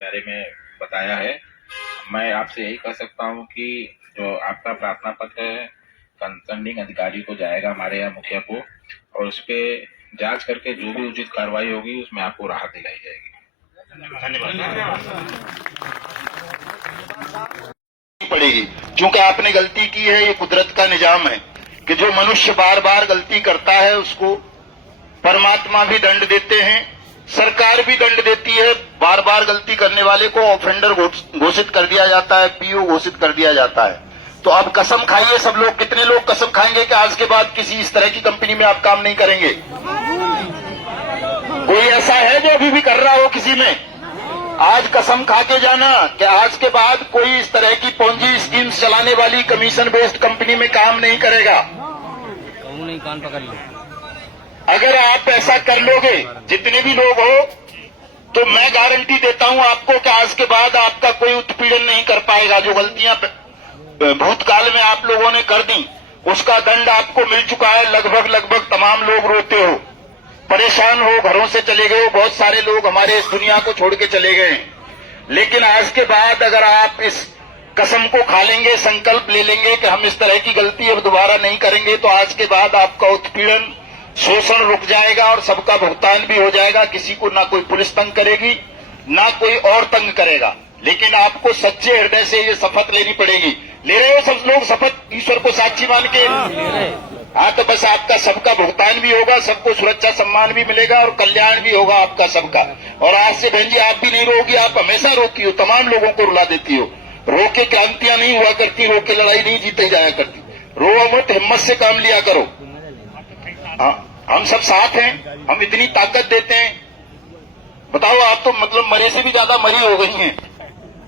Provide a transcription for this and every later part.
बारे में बताया है। मैं आपसे यही कह सकता हूं कि जो आपका प्रार्थना पत्र है कंसर्निंग अधिकारी को जाएगा, हमारे यहाँ मुखिया को, और उस पर जांच करके जो भी उचित कार्रवाई होगी उसमें आपको राहत दिलाई जाएगी। पड़ेगी क्योंकि आपने गलती की है। ये कुदरत का निजाम है कि जो मनुष्य बार बार गलती करता है उसको परमात्मा भी दंड देते हैं, सरकार भी दंड देती है। बार बार गलती करने वाले को ऑफेंडर घोषित कर दिया जाता है, पीओ घोषित कर दिया जाता है। तो अब कसम खाइए सब लोग, कितने लोग कसम खाएंगे कि आज के बाद किसी इस तरह की कंपनी में आप काम नहीं करेंगे? कोई ऐसा है जो अभी भी कर रहा हो किसी में? आज कसम खा के जाना कि आज के बाद कोई इस तरह की पोंजी स्कीम्स चलाने वाली कमीशन बेस्ड कंपनी में काम नहीं करेगा। नहीं, कान पकड़ लो। अगर आप ऐसा कर लोगे, जितने भी लोग हो, तो मैं गारंटी देता हूं आपको कि आज के बाद आपका कोई उत्पीड़न नहीं कर पाएगा। जो गलतियां भूतकाल में आप लोगों ने कर दी उसका दंड आपको मिल चुका है। लगभग तमाम लोग रोते हो, परेशान हो, घरों से चले गए हो, बहुत सारे लोग हमारे इस दुनिया को छोड़ के चले गए। लेकिन आज के बाद अगर आप इस कसम को खा लेंगे, संकल्प ले लेंगे कि हम इस तरह की गलती अब दोबारा नहीं करेंगे, तो आज के बाद आपका उत्पीड़न, शोषण रुक जाएगा और सबका भुगतान भी हो जाएगा। किसी को ना कोई पुलिस तंग करेगी, ना कोई और तंग करेगा। लेकिन आपको सच्चे हृदय से ये शपथ लेनी पड़ेगी। ले रहे हो सब लोग शपथ, ईश्वर को साक्षी मान के? हाँ, तो बस आपका सबका भुगतान भी होगा, सबको सुरक्षा सम्मान भी मिलेगा और कल्याण भी होगा आपका सबका। और आज से बहन जी आप भी नहीं रोगी, आप हमेशा रोती हो, तमाम लोगों को रुला देती हो। रो के क्रांतियां नहीं हुआ करती, रो के लड़ाई नहीं जीती जाया करती। रो मत, हिम्मत से काम लिया करो। हाँ, हम सब साथ हैं, हम इतनी ताकत देते हैं। बताओ, आप तो मतलब मरे से भी ज्यादा मरी हो गई हैं।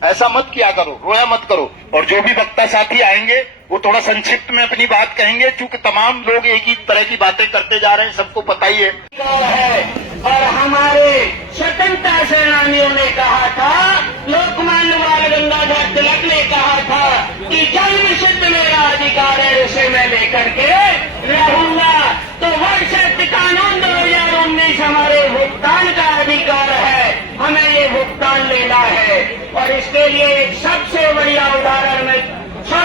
ऐसा मत किया करो, रोया मत करो। और जो भी वक्ता साथी आएंगे वो थोड़ा संक्षिप्त में अपनी बात कहेंगे, क्योंकि तमाम लोग एक ही तरह की बातें करते जा रहे हैं, सबको पता ही है। और हमारे स्वतंत्रता सेनानियों ने कहा था, लोकमान्य बाल गंगाधर तिलक ने कहा था कि जन्म सिद्ध मेरा अधिकार है, उसे मैं लेकर के रहूंगा। तो वर्ष कानून 2019 हमारे भुगतान का अधिकार है, हमें ये भुगतान लेना है। और इसके लिए एक सबसे बढ़िया उदाहरण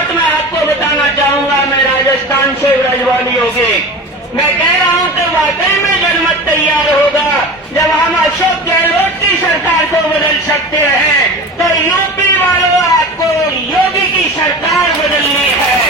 मैं आपको बताना चाहूंगा। मैं राजस्थान से ब्रजवाली होगी, मैं कह रहा हूं कि वाकई में जनमत तैयार होगा जब हम अशोक गहलोत की सरकार को बदल सकते हैं। तो यूपी वालों, आपको योगी की सरकार बदलनी है।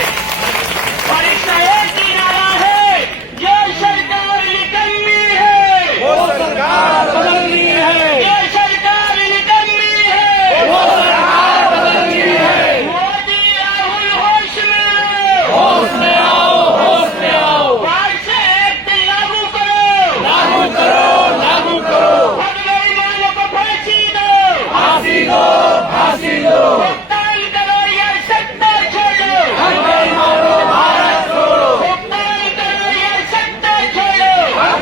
और इसका एक ही नारा है, जो सरकार निकम्मी है वो सरकार बदलनी है, जो सरकार निकम्मी है वो सरकार बदलनी है। मोदी राहुल होश में आओ, होश में आओ। बाढ़ से एक्ट लागू करो, लागू करो, लागू करो। बेईमानों को फांसी दो, फांसी दो, फांसी दो। भुगतान करो या सत्ता छोड़ो, बेईमानों भारत छोड़ो। भुगतान करो या सत्ता छोड़ो,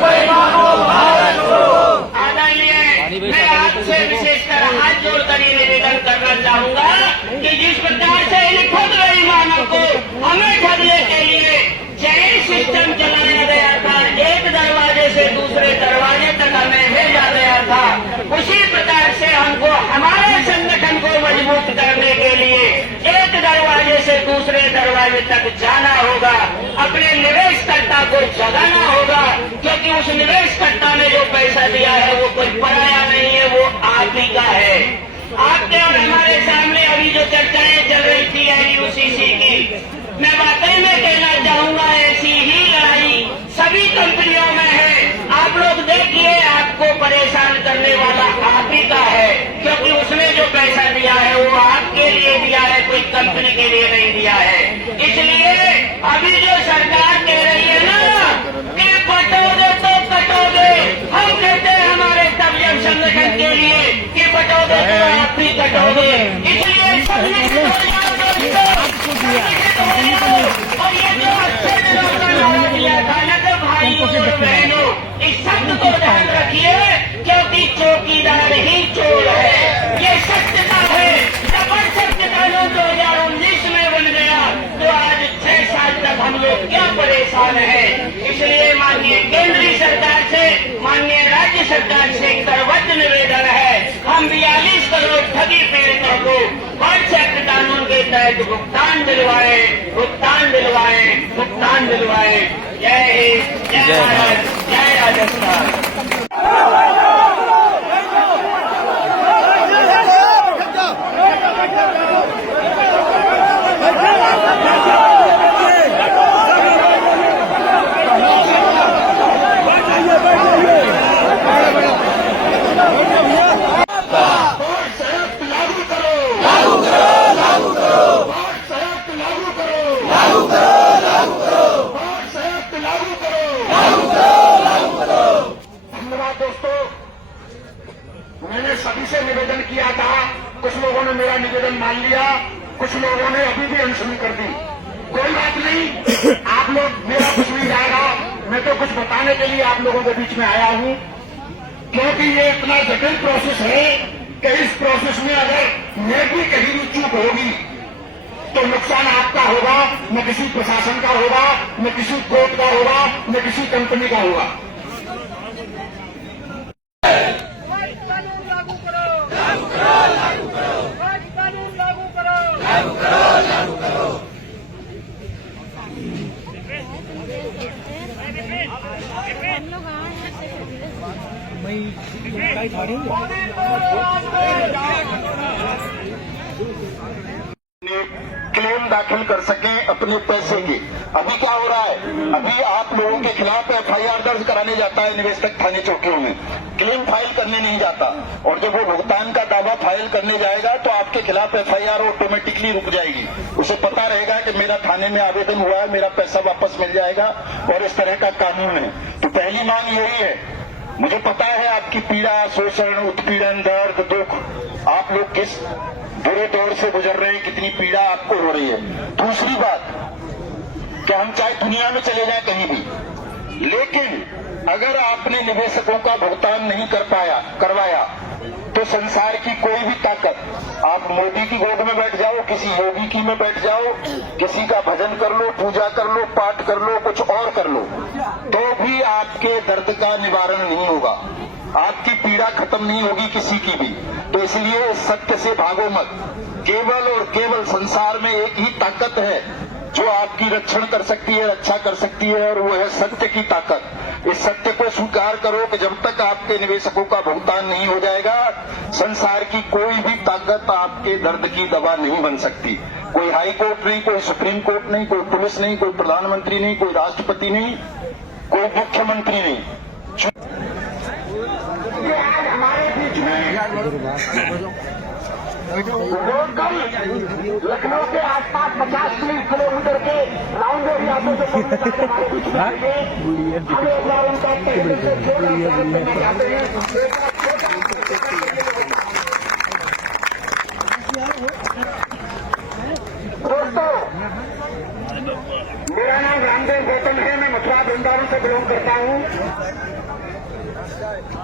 बेईमानों भारत छोड़ो। आदरणीय, मैं आपसे विशेषकर हाथ जोड़कर ये निवेदन करना चाहूंगा कि जिस प्रकार से इन खुद बेईमानों को हमें ठगने के लिए चेन सिस्टम चलाया गया था, एक दरवाजे से दूसरे दरवाजे तक हमें भेजा गया था, उसी प्रकार से हमको हमारे संगठन को मजबूत करने के लिए एक दरवाजे से दूसरे दरवाजे तक जाना होगा। अपने निवेशकर्ता को जगाना होगा, क्योंकि उस निवेशकर्ता ने जो पैसा दिया है वो कोई पराया नहीं है, वो आप ही का है। आपके और हमारे सामने अभी जो चर्चाएं चल रही थी यूसीसी की, मैं वाकई में कहना चाहूंगा ऐसी ही लड़ाई सभी कंपनियों में है। आप लोग देखिए, आपको परेशान करने वाला आप ही का है, क्योंकि उसने जो पैसा दिया है वो आपके लिए दिया है, कोई कंपनी के लिए नहीं दिया है। इसलिए अभी जो सरकार कह रही है ना कि बटोगे तो कटोगे, हम कहते हैं हमारे तबलीग संगठन के लिए कि बटोगे तो आप भी कटोगे। इसलिए सबने और ये जो अच्छे दिनों का नारा दिया था ना, तो भाइयों और बहनों, इस शब्द को ध्यान रखिए, क्योंकि चौकीदार ही चोर है। ये सत्यता है। जब सत्य कानून 2019 में बन गया तो आज 6 साल तक हम लोग क्या परेशान हैं। इसलिए माननीय केंद्रीय सरकार से, माननीय राज्य सरकार से एक करबद्ध निवेदन है, हम 42 करोड़ तहत भुगतान दिलवाए, भुगतान दिलवाए, भुगतान दिलवाए। जय हिंद, जय भारत, जय राजस्थान। धन्यवाद दोस्तों। मैंने सभी से निवेदन किया था, कुछ लोगों ने मेरा निवेदन मान लिया, कुछ लोगों ने अभी भी अनसुनी कर दी। कोई बात नहीं, आप लोग, मेरा कुछ नहीं जाएगा। मैं तो कुछ बताने के लिए आप लोगों के बीच में आया हूं, क्योंकि ये इतना जटिल प्रोसेस है कि इस प्रोसेस में अगर मैं भी कहीं भी चूक होगी तो नुकसान आपका होगा, न किसी प्रशासन का होगा, न किसी कोर्ट का होगा, न किसी कंपनी का होगा। कानून लागू करो, लागू करो, लागू करो, कानून लागू करो, लागू करो, लागू करो। क्लेम दाखिल कर सके अपने पैसे के। अभी क्या हो रहा है, अभी आप लोगों के खिलाफ FIR दर्ज कराने जाता है निवेशक थाने चौकियों में, क्लेम फाइल करने नहीं जाता। और जब वो भुगतान का दावा फाइल करने जाएगा तो आपके खिलाफ FIR ऑटोमेटिकली रुक जाएगी। उसे पता रहेगा कि मेरा थाने में आवेदन हुआ है, मेरा पैसा वापस मिल जाएगा, और इस तरह का कानून है। तो पहली मांग यही है, मुझे पता है आपकी पीड़ा, शोषण, उत्पीड़न, दर्द, दुख, आप लोग किस बुरे दौर से गुजर रहे हैं, कितनी पीड़ा आपको हो रही है। दूसरी बात कि हम चाहे दुनिया में चले जाएं कहीं भी, लेकिन अगर आपने निवेशकों का भुगतान नहीं करवाया तो संसार की कोई भी ताकत, आप मोदी की गोद में बैठ जाओ, किसी योगी की में बैठ जाओ, किसी का भजन कर लो, पूजा कर लो, पाठ कर लो, कुछ और कर लो, तो भी आपके दर्द का निवारण नहीं होगा, आपकी पीड़ा खत्म नहीं होगी किसी की भी। तो इसलिए इस सत्य से भागो मत। केवल और केवल संसार में एक ही ताकत है जो आपकी रक्षण कर सकती है, रक्षा कर सकती है, और वो है सत्य की ताकत। इस सत्य को स्वीकार करो कि जब तक आपके निवेशकों का भुगतान नहीं हो जाएगा, संसार की कोई भी ताकत आपके दर्द की दवा नहीं बन सकती। कोई हाई कोर्ट नहीं, कोई सुप्रीम कोर्ट नहीं, कोई पुलिस नहीं, कोई प्रधानमंत्री नहीं, कोई राष्ट्रपति नहीं, कोई मुख्यमंत्री नहीं। आज हमारे बीच में लोकल लखनऊ के आसपास 50 किलोमीटर के राउंड एरिया से जो हमारे बीच में आएंगे, हम एक बार उनका पहले से छोटा करना चाहते हैं। दोस्तों, मेरा नाम रामदेव गौतम है, मैं मथुरा वृंदावन से बिलोंग करता हूँ।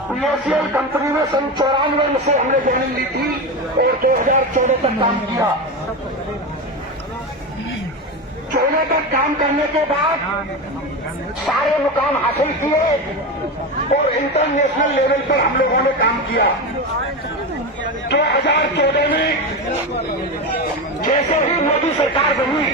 POCL कंपनी में सन 94 में से हमने ज्वाइनिंग ली थी और 2014 तक काम किया। 14 तक काम करने के बाद सारे मुकाम हासिल किए और इंटरनेशनल लेवल पर हम लोगों ने काम किया। 2014 में जैसे ही मोदी सरकार बनी,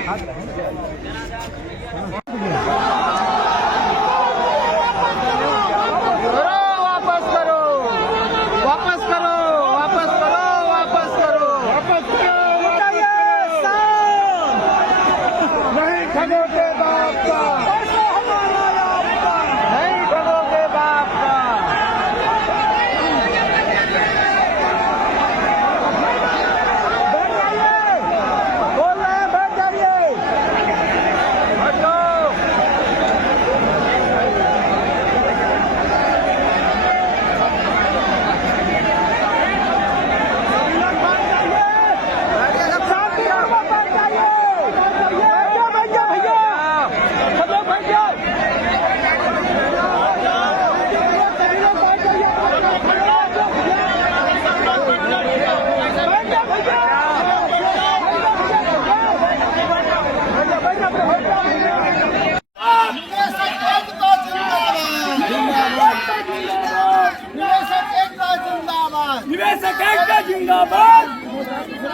निवेशक एकता जिंदाबाद,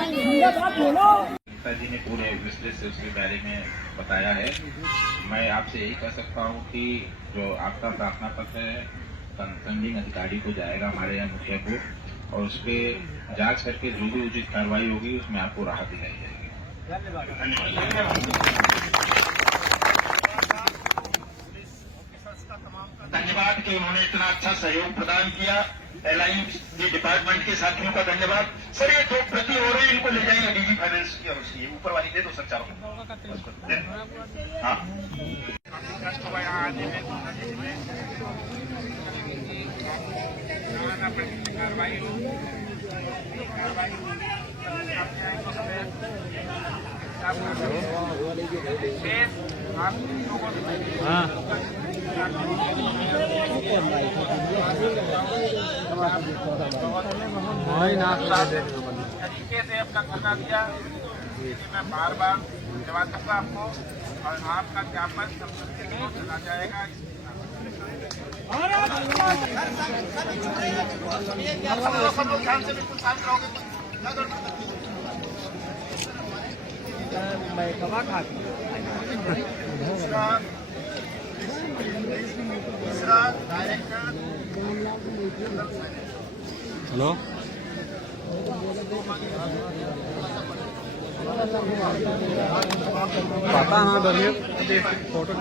जिंदाबाद बोलो। नेता जी ने पूरे विस्तृत से उसके बारे में बताया है। मैं आपसे यही कह सकता हूँ कि जो आपका प्रार्थना पत्र है कंसर्निंग अधिकारी को जाएगा, हमारे यहाँ मुखिया को, और उस पर जांच करके जो भी उचित कार्रवाई होगी उसमें आपको राहत दिलाई जाएगी। धन्यवाद कि उन्होंने इतना अच्छा सहयोग प्रदान किया। LIU डिपार्टमेंट के साथियों का धन्यवाद। सर ये जो प्रति हो रहे हैं इनको ले जाइए डीजी फाइनेंस की ओर से, ये ऊपर वाली दे दो सर चारों। हाँ तरीके से अपना करना दिया, मैं बार बार धन्यवाद करता आपको, और आपका ज्ञापन संसद के लिए चला जाएगा। सब लोग ध्यान से बिल्कुल शांत रहोगे। तीसरा डायरेक्टर हेलो पता ना दलिए फोटो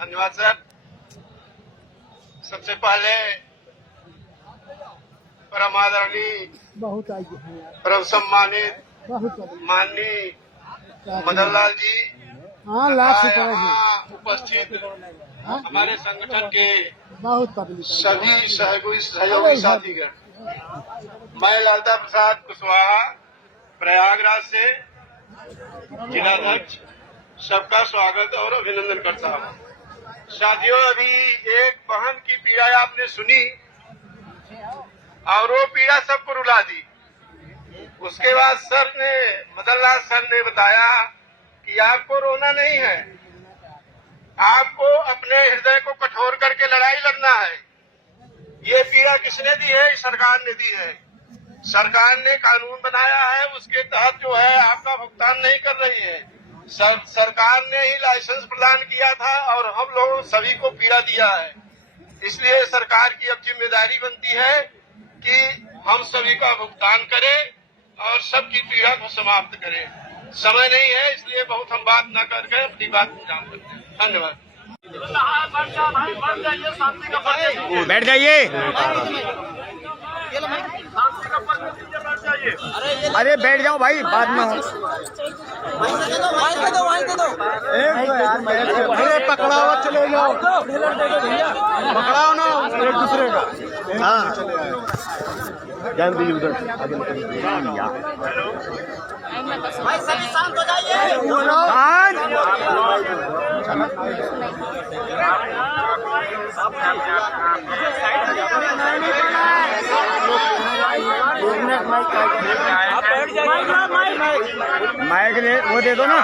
धन्यवाद सर। सबसे पहले परम आदरणीय, परम सम्मानित माननीय मदन लाल जी, यहाँ उपस्थित हमारे संगठन के सभी सहयोगी साथीगण, मैं लालता प्रसाद कुशवाहा प्रयागराज से जिलाध्यक्ष, सबका स्वागत और अभिनंदन करता हूँ। साथियों, अभी एक बहन की पीड़ा आपने सुनी और वो पीड़ा सबको रुला दी। उसके बाद मदन लाल सर ने बताया कि आपको रोना नहीं है, आपको अपने हृदय को कठोर करके लड़ाई लड़ना है। ये पीड़ा किसने दी है? सरकार ने दी है। सरकार ने कानून बनाया है, उसके तहत जो है आपका भुगतान नहीं कर रही है। सरकार ने ही लाइसेंस प्रदान किया था और हम लोगों सभी को पीड़ा दिया है। इसलिए सरकार की अब जिम्मेदारी बनती है कि हम सभी का भुगतान करें और सबकी पीड़ा को समाप्त करें। समय नहीं है, इसलिए बहुत हम बात न करके अपनी बात विराम करते हैं। धन्यवाद। बैठ जाइए। अरे बैठ जाओ भाई, बाद में पकड़ाओ, चले जाओ, पकड़ाओ ना एक दूसरे का। हाँ जान दीजिए उधर। भाई सभी शांत हो जाइए। माइक ने वो दे दो ना।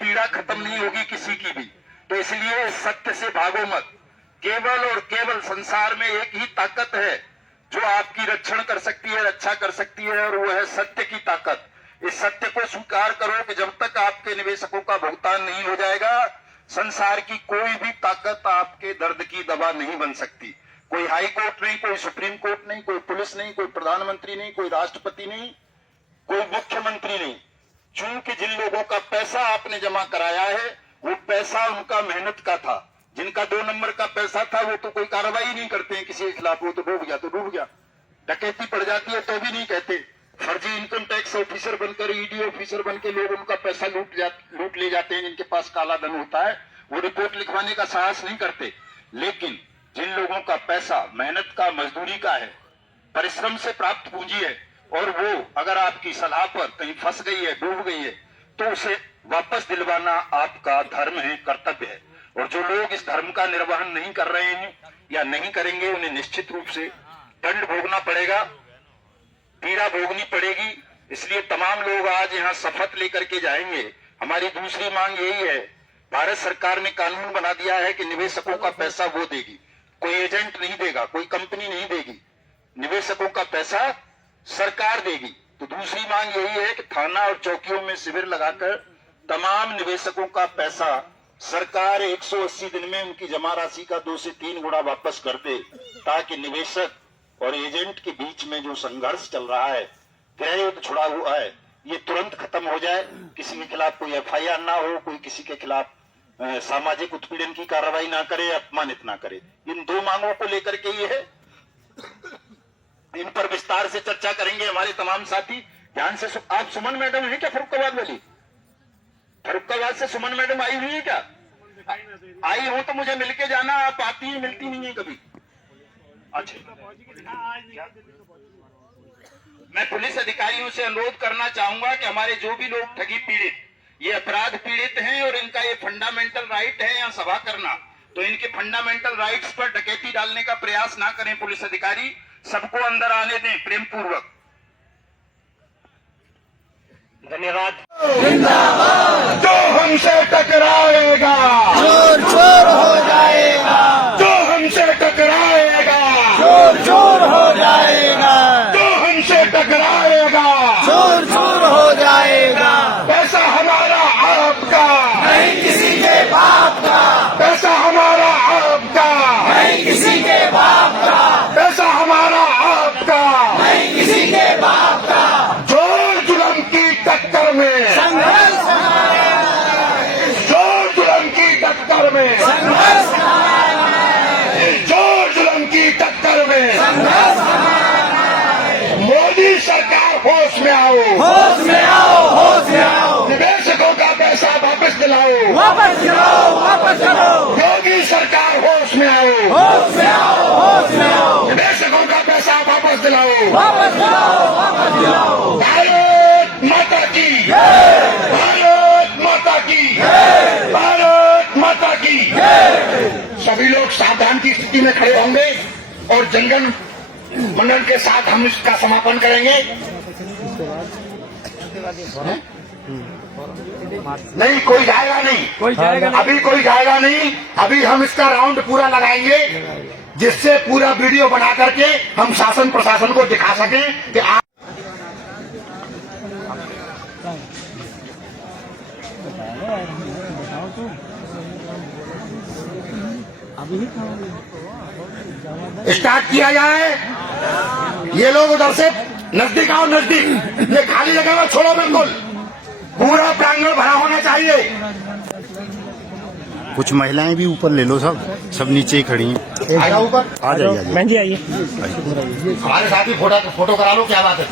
पीड़ा खत्म नहीं होगी किसी की भी, तो इसलिए इस सत्य से भागो मत। केवल और केवल संसार में एक ही ताकत है जो आपकी रक्षण कर सकती है, रक्षा कर सकती है, और वो है सत्य की ताकत। इस सत्य को स्वीकार करो कि जब तक आपके निवेशकों का भुगतान नहीं हो जाएगा, संसार की कोई भी ताकत आपके दर्द की दवा नहीं बन सकती। कोई हाई कोर्ट नहीं, कोई सुप्रीम कोर्ट नहीं, कोई पुलिस नहीं, कोई प्रधानमंत्री नहीं, कोई राष्ट्रपति नहीं, कोई मुख्यमंत्री नहीं। चूंकि जिन लोगों का पैसा आपने जमा कराया है वो पैसा उनका मेहनत का था। जिनका 2 नंबर का पैसा था वो तो कोई कार्रवाई नहीं करते हैं किसी के खिलाफ, वो तो डूब गया तो डूब गया। डकैती पड़ जाती है तो भी नहीं कहते, फर्जी इनकम टैक्स टैक्स ऑफिसर बनकर, ईडी ऑफिसर बनकर लोग उनका पैसा लूट ले जाते हैं, जिनके पास काला धन होता है, वो रिपोर्ट लिखवाने का साहस नहीं करते। लेकिन जिन लोगों का पैसा मेहनत का, मजदूरी का है, परिश्रम से प्राप्त पूंजी है, और वो अगर आपकी सलाह पर कहीं फंस गई है, डूब गई है, तो उसे वापस दिलवाना आपका धर्म है, कर्तव्य है। और जो लोग इस धर्म का निर्वहन नहीं कर रहे हैं या नहीं करेंगे, उन्हें निश्चित रूप से दंड भोगना पड़ेगा, पीड़ा भोगनी पड़ेगी। इसलिए तमाम लोग आज यहाँ शपथ लेकर के जाएंगे। हमारी दूसरी मांग यही है, भारत सरकार ने कानून बना दिया है कि निवेशकों का पैसा वो देगी, कोई एजेंट नहीं देगा, कोई कंपनी नहीं देगी, निवेशकों का पैसा सरकार देगी। तो दूसरी मांग यही है कि थाना और चौकियों में शिविर लगाकर तमाम निवेशकों का पैसा सरकार 180 दिन में उनकी जमा राशि का 2 से 3 गुना वापस कर दे, ताकि निवेशक और एजेंट के बीच में जो संघर्ष चल रहा है, गृह युद्ध छुड़ा हुआ है, ये तुरंत खत्म हो जाए। किसी के खिलाफ कोई एफआईआर ना हो, कोई किसी के खिलाफ सामाजिक उत्पीड़न की कार्रवाई ना करे, अपमानित ना करे। इन 2 मांगों को लेकर के ये है, इन पर विस्तार से चर्चा करेंगे हमारे तमाम साथी। ध्यान से आप सुमन मैडम है क्या फर्रुखाबाद वाली? फर्रुखाबाद से सुमन मैडम आई हुई है क्या? आई हो तो मुझे मिलके जाना, आप आती हैं, मिलती नहीं है कभी। अच्छा, मैं पुलिस अधिकारियों से अनुरोध करना चाहूंगा कि हमारे जो भी लोग ठगी पीड़ित, ये अपराध पीड़ित हैं और इनका ये फंडामेंटल राइट है यहाँ सभा करना, तो इनके फंडामेंटल राइट्स पर डकैती डालने का प्रयास ना करें। पुलिस अधिकारी सबको अंदर आने दें प्रेम पूर्वक। धन्यवाद। जो हमसे टकराएगा चोर चोर हो जाएगा, जो हमसे टकराएगा चोर चोर हो जाएगा, जो हमसे टकराएगा चोर चोर हो जाएगा। पैसा हमारा आपका नहीं किसी के बाप का, पैसा हमारा आपका नहीं किसी के बाप का, पैसा हमारा आपका नहीं किसी के बाप का। जोर जुल्म की टक्कर में संघर्ष जोर जुल्म की टक्कर में संघर्ष जोर जुल्म की टक्कर में मोदी सरकार होश में आओ, होश में आओ, होश में आओ, निवेशकों का पैसा वापस दिलाओ, वापस करो, वापस करो। योगी सरकार होश में आओ, होश में आओ, होश में आओ, निवेशकों का पैसा वापस दिलाओ, वापस करो, वापस दिलाओ। भारत माता की, भारत माता की, भारत माता की। सभी लोग सावधान की स्थिति में खड़े होंगे और जनगण मंडल के साथ हम इसका समापन करेंगे। नहीं, कोई जाएगा नहीं, अभी कोई जाएगा नहीं। अभी हम इसका राउंड पूरा लगाएंगे, जिससे पूरा वीडियो बना करके हम शासन प्रशासन को दिखा सकें कि आप स्टार्ट किया जाए। ये लोग उधर से नजदीक आओ, नजदीक। ये खाली जगह में छोड़ो, बिल्कुल पूरा प्रांगण भरा होना चाहिए। कुछ महिलाएं भी ऊपर ले लो, सब नीचे ही खड़ी हैं। आइए ऊपर, आ जाइए, महंगी आइए। हमारे साथ ही फोटो करा लो, क्या बात है।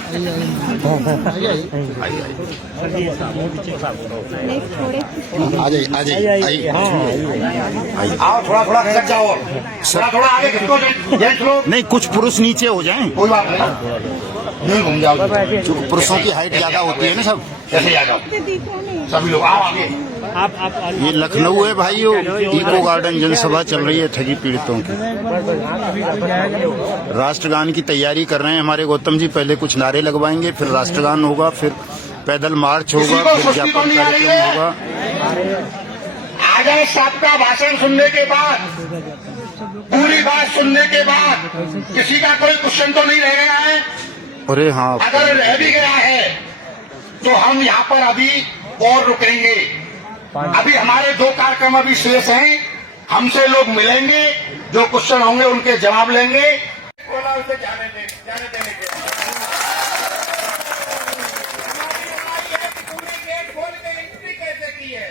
आ जाइए। आओ, थोड़ा खिसक जाओ, थोड़ा आगे खिसको, जेंट्स लोग। नहीं, कुछ पुरुष नीचे हो जाएं। कोई बात नहीं, घूम जाओ। जो पुरुषों की हाइट ज्यादा होती है ना, सब ऐसे आ जाओ, सभी लोग आओ आगे। ये लखनऊ है भाई, इको गार्डन जनसभा चल रही है ठगी पीड़ितों की। राष्ट्रगान की तैयारी कर रहे हैं हमारे गौतम जी। पहले कुछ नारे लगवाएंगे, फिर राष्ट्रगान होगा, फिर पैदल मार्च होगा, फिर ज्ञापन कार्यक्रम होगा। आजाद साहब का भाषण सुनने के बाद, पूरी बात सुनने के बाद, किसी का कोई क्वेश्चन तो नहीं रह गया है? अरे हाँ, अगर रह भी गया है तो हम यहाँ पर अभी और रुकेंगे। अभी हमारे 2 कार्यक्रम अभी शेष हैं, हमसे लोग मिलेंगे, जो क्वेश्चन होंगे उनके जवाब लेंगे। बोला उसे जाने देने के पूरे गेट खोल के एंट्री कैसे की है,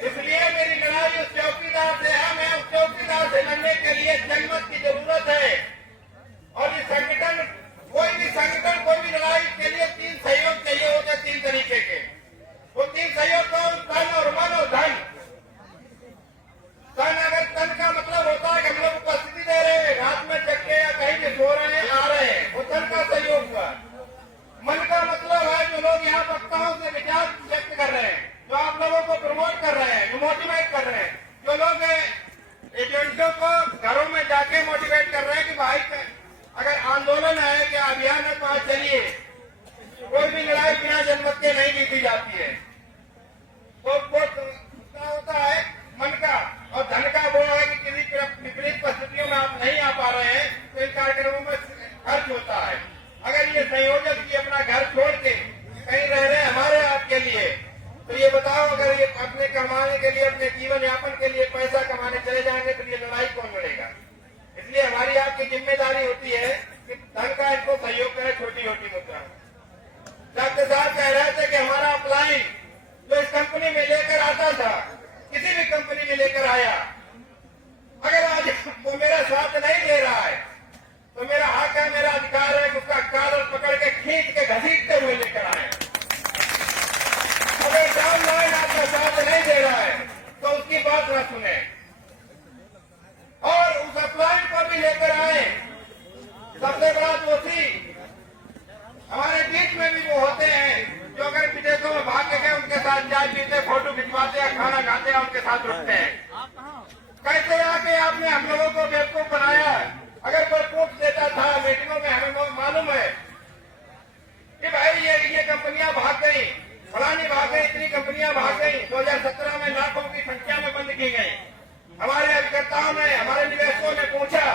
इसलिए मेरी लड़ाई उस चौकीदार से है। मैं उस चौकीदार से लड़ने के लिए जनमत की जरूरत है। और ये संगठन, कोई भी की जाती है। वो क्या होता है मन का, और धन का वो है कि किसी विपरीत परिस्थितियों में आप नहीं आ पा रहे हैं तो इन कार्यक्रमों में खर्च होता है। अगर ये संयोजक की अपना घर छोड़ के कहीं रह रहे हैं हमारे आपके लिए, तो ये बताओ, अगर ये अपने कमाने के लिए, अपने जीवन यापन के लिए पैसा कमाने चले जाएंगे तो ये लड़ाई कौन लड़ेगा? इसलिए हमारी आपकी जिम्मेदारी होती है कि धन का इनको सहयोग करें छोटी छोटी मुद्रा। डॉक्टर साहब कह रहे थे कि हमारा अप्लाइन जो इस कंपनी में लेकर आता था, किसी भी कंपनी में लेकर आया, अगर आज वो मेरा साथ नहीं दे रहा है तो मेरा हक है, मेरा अधिकार है, उसका कॉलर पकड़ के खींच के घसीटते हुए लेकर आए। अगर डाउनलाइन आपका साथ नहीं दे रहा है तो उसकी बात न सुने और उस अप्लाइन को भी लेकर आए। सबसे बड़ा दोषी हमारे बीच में भी वो होते हैं जो अगर विदेशों में भाग के गए उनके साथ चाय पीते, फोटो खिंचवाते हैं, खाना खाते हैं, उनके साथ रुकते हैं। कहते आके आपने हम लोगों को बेवकूफ बनाया। अगर कोई पूछ देता था मीटिंगों में, हमें मालूम है कि भाई ये कंपनियां भाग गई, फलानी भाग गई, इतनी कंपनियां भाग गई। 2017 में लाखों की संख्या में बंद की गई। हमारे अभिकर्ताओं ने, हमारे निवेशकों ने पूछा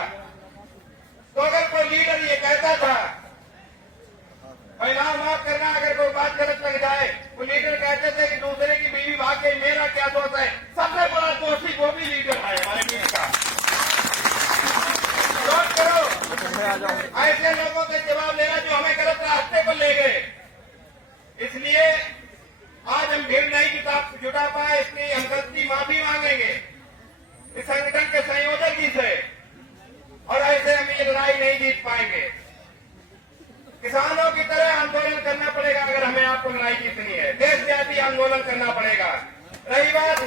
तो अगर कोई लीडर ये कहता था, परिणाम माफ करना अगर कोई बात गलत लग जाए, वो लीडर कहते थे कि दूसरे की बीवी भाग गई, मेरा क्या दोष है? सबसे बड़ा दोषी वो भी लीडर है हमारे बीच का। नोट करो, ऐसे लोगों के जवाब लेना जो हमें गलत रास्ते पर ले गए। इसलिए आज हम भीड़ नहीं जुटा पाए, इसलिए हम गलती माफी मांगेंगे इस संगठन के संयोजक जी से, और ऐसे हम ये लड़ाई नहीं जीत पाएंगे। किसानों की तरह आंदोलन करना पड़ेगा अगर हमें आपको लड़ाई जीतनी है। देशव्यापी आंदोलन करना पड़ेगा। रही बात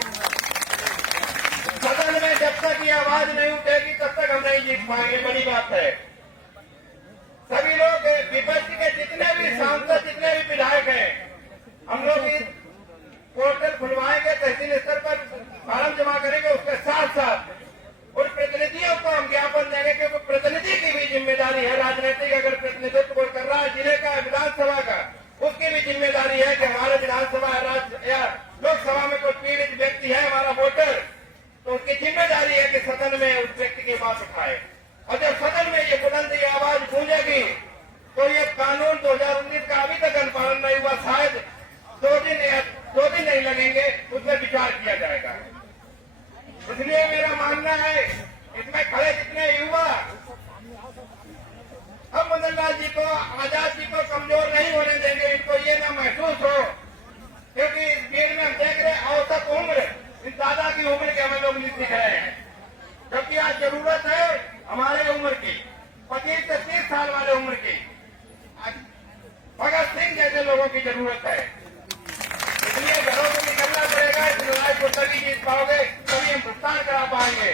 सदन में, जब तक ये आवाज नहीं उठेगी तब तक हम नहीं जीत पाएंगे। बड़ी बात है, सभी लोग विपक्ष के जितने भी सांसद, जितने भी विधायक हैं, हम लोग इस पोर्टल खुलवाएंगे, तहसील स्तर पर फार्म जमा करेंगे, उसके साथ साथ उन प्रतिनिधियों को हम ज्ञापन देंगे क्योंकि प्रतिनिधि की भी जिम्मेदारी है। राजनीतिक अगर प्रतिनिधित्व कोई कर रहा है जिले का, विधानसभा का, उसकी भी जिम्मेदारी है कि हमारे विधानसभा या लोकसभा में कोई पीड़ित व्यक्ति है, हमारा वोटर, तो उसकी जिम्मेदारी है कि सदन में उस व्यक्ति की बात उठाए। और जब सदन में ये बुलंद ये आवाज गूंजेगी तो ये कानून 2019 का अभी तक अनुपालन नहीं हुआ, शायद 2 दिन नहीं लगेंगे, उसमें विचार किया जाएगा। इसलिए मेरा मानना है, इसमें खड़े जितने युवा, हम मदन लाल जी को, आजाद जी को कमजोर नहीं होने देंगे। इनको ये ना महसूस हो, क्योंकि इस भीड़ में हम देख रहे औसत उम्र, इस दादा की उम्र के हमें लोग नहीं दिख रहे हैं, क्योंकि आज जरूरत है हमारे उम्र की, 25 से 30 साल वाले उम्र की, भगत सिंह जैसे लोगों की जरूरत है। इसलिए घरों से निकलना पड़ेगा। इस लड़ाई को तभी जीत पाओगे, तभी हम भुगतान करा पाएंगे।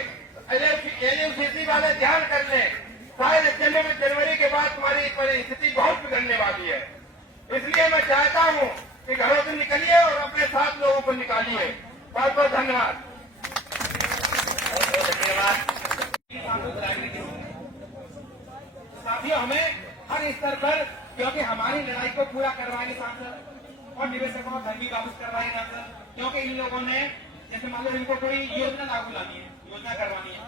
एलयूसीसी वाले ध्यान कर लें, शायद जनवरी के बाद तुम्हारी स्थिति बहुत बिगड़ने वाली है। इसलिए मैं चाहता हूँ कि घरों से निकलिए और अपने साथ लोगों को निकालिए। बहुत बहुत धन्यवाद। साथियों, हमें हर स्तर पर, क्योंकि हमारी लड़ाई को पूरा करवाएंगे सांसद और निवेशकों को धन भी वापस करवाएंगे सांसद, क्योंकि इन लोगों ने, जैसे मान लो इनको कोई योजना लागू लानी है, योजना करवानी है,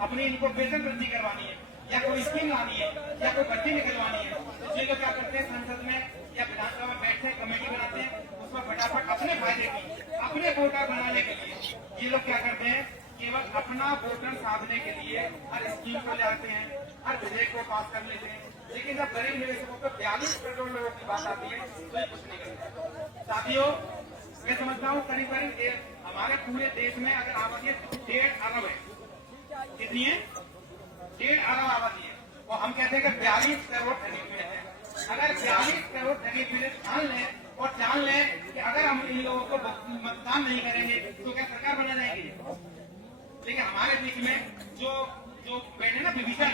अपनी इनको वेतन वृद्धि करवानी है, या कोई स्कीम लानी है, या कोई भर्ती निकलवानी है, तो ये लोग क्या करते हैं, संसद में या विधानसभा में बैठते हैं, कमेटी बनाते हैं, उसमें फटाफट अपने फायदे की, अपने वोटर बनाने के लिए ये लोग क्या करते हैं, केवल अपना वोटर साधने के लिए हर स्कीम को ले आते हैं, हर विधेयक को पास कर लेते हैं। लेकिन जब गरीब निवेशकों को 42 करोड़ लोगों की बात आती है तो ये कुछ नहीं करते। साथियों, मैं समझता हूँ करीब हमारे पूरे देश में अगर आबादी 1.5 अरब है, कितनी है? 1.5 अरब आबादी है, और हम कहते हैं कि 42 करोड़ ठगी हुए हैं। अगर 42 करोड़ ठगी हुए जान लें कि अगर हम इन लोगों को मतदान नहीं करेंगे तो क्या सरकार बना जाएगी? लेकिन हमारे बीच में जो बैठे ना विभीषण,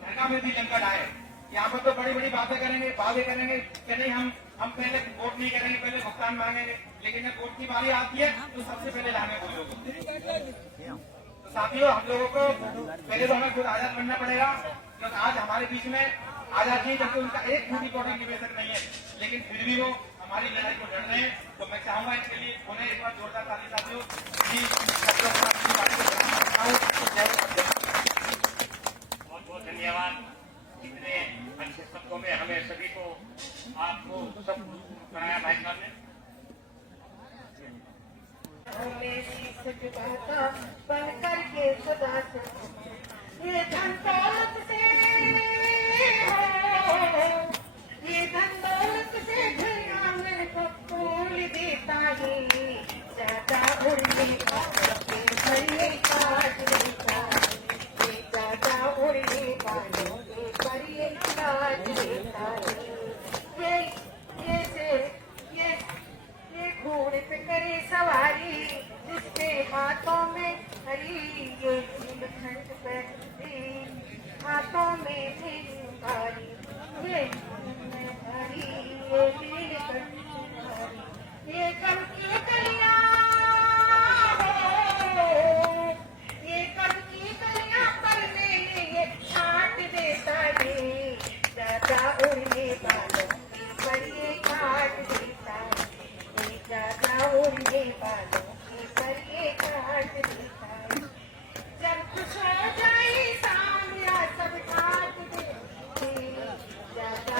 धरना में भी लंका आए, यहाँ पर तो बड़ी बड़ी बातें करेंगे, वादे करेंगे कि नहीं हम पहले वोट नहीं करेंगे, पहले भुगतान मांगेंगे, लेकिन जब वोट की बारी आती है तो सबसे पहले लाने को लोग होते हैं। साथियों, हम लोगों को पहले तो हमें खुद आजाद बनना पड़ेगा, क्योंकि आज हमारे बीच में आजाद नहीं, जबकि उनका एक फूटी कौड़ी निवेशक नहीं है, लेकिन फिर भी वो हमारी लड़ाई को लड़ रहे हैं। तो मैं चाहूंगा इनके लिए उन्हें एक बार जोरदार ताली साथियों कि बहुत बहुत धन्यवाद। इतने अच्छे शब्दों में हमें सभी को आपको सब कराया भाई साहब ने। बन करके सदा ये धन दौलत से दुनिया में को फूल देता है ज्यादा उड़ने वालों के परिए काट देता है ज्यादा उड़ने वालों के परिए काट देता है ये घोड़े पे करे सवारी जिसके हाथों में हरी ये नीलकंठ पे हाथों में भारी ये हरी ये नीलकंठ भारी ये कब की कलियां ये कब की कलियां पर ये छाट देता है ज्यादा उड़ने वालों की पर ये काट देता है ज्यादा उड़ने वालों की पर ये काट देता है जब खुश हो जाए सामने सब काट देते ज्यादा